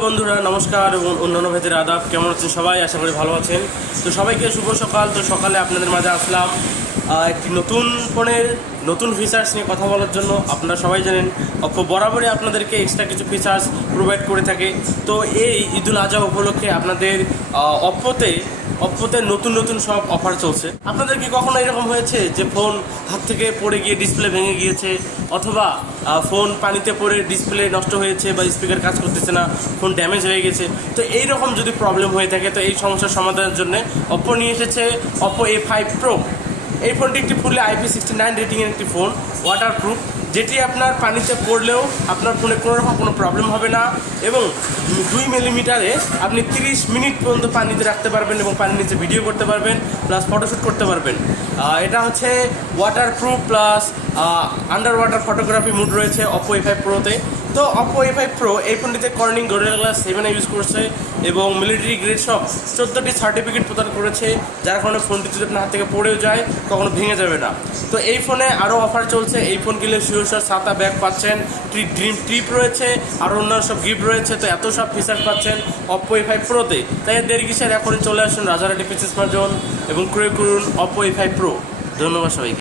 বন্ধুরা নমস্কার এবং অন্যান্য ভাইদের আদাব। কেমন আছেন সবাই? আশা করি ভালো আছেন। তো সবাইকে শুভ সকাল। তো সকালে আপনাদের মাঝে আসলাম একটি নতুন ফোনের নতুন ফিচার্স নিয়ে কথা বলার জন্য। আপনারা সবাই জানেন অপ্পো বরাবরই আপনাদেরকে এক্সট্রা কিছু ফিচার্স প্রোভাইড করে থাকে। তো এই ঈদুল আজহা উপলক্ষে আপনাদের অপ্পোতে নতুন নতুন সব অফার চলছে। আপনাদের কি কখনো এরকম হয়েছে যে ফোন হাত থেকে পড়ে গিয়ে ডিসপ্লে ভেঙে গিয়েছে, অথবা ফোন পানিতে পড়ে ডিসপ্লে নষ্ট হয়েছে বা স্পিকার কাজ করতেছে না, ফোন ড্যামেজ হয়ে গেছে? তো এইরকম যদি প্রবলেম হয়ে থাকে, তো এই সমস্যার সমাধানের জন্য অপ্পো নিয়ে এসেছে অপ্পো A5 Pro। এই ফোনটি একটি ফুললি IP69 রেটিংয়ের একটি ফোন, ওয়াটারপ্রুফ, যেটি আপনার পানিতে পড়লেও আপনার ফোনে কোনো রকম কোনো প্রবলেম হবে না। এবং 2 মিলিমিটারে আপনি 30 মিনিট পর্যন্ত পানিতে রাখতে পারবেন এবং পানির নিচে ভিডিও করতে পারবেন, প্লাস ফটোশ্যুট করতে পারবেন। এটা হচ্ছে waterproof plus under water photography mode রয়েছে অপ্পো A5 Proতে। তো অপ্পো A5 Pro এই ফোনটিতে কর্নিং গরিলা গ্লাস 7 ইউজ করছে এবং মিলিটারি গ্রেড সব 14টি সার্টিফিকেট প্রদান করেছে, যার কারণে ফোনটি যদি আপনার হাত থেকে পড়েও যায় কখনো ভেঙে যাবে না। তো এই ফোনে আরও অফার চলছে। এই ফোন কিনলে শিওর ছাতা ব্যাগ পাচ্ছেন, ড্রিম ট্রিপ রয়েছে, আর অন্যান্য সব গিফট রয়েছে। তো এত সব ফিচার পাচ্ছেন অপ্পো A5 Proতে। তাই দেরি কিসের, এখনই চলে আসুন রাজারহাটি পিসি স্মার্ট জোন এবং ক্রয় করুন অপ্পো A5 Pro। ধন্যবাদ সবাইকে।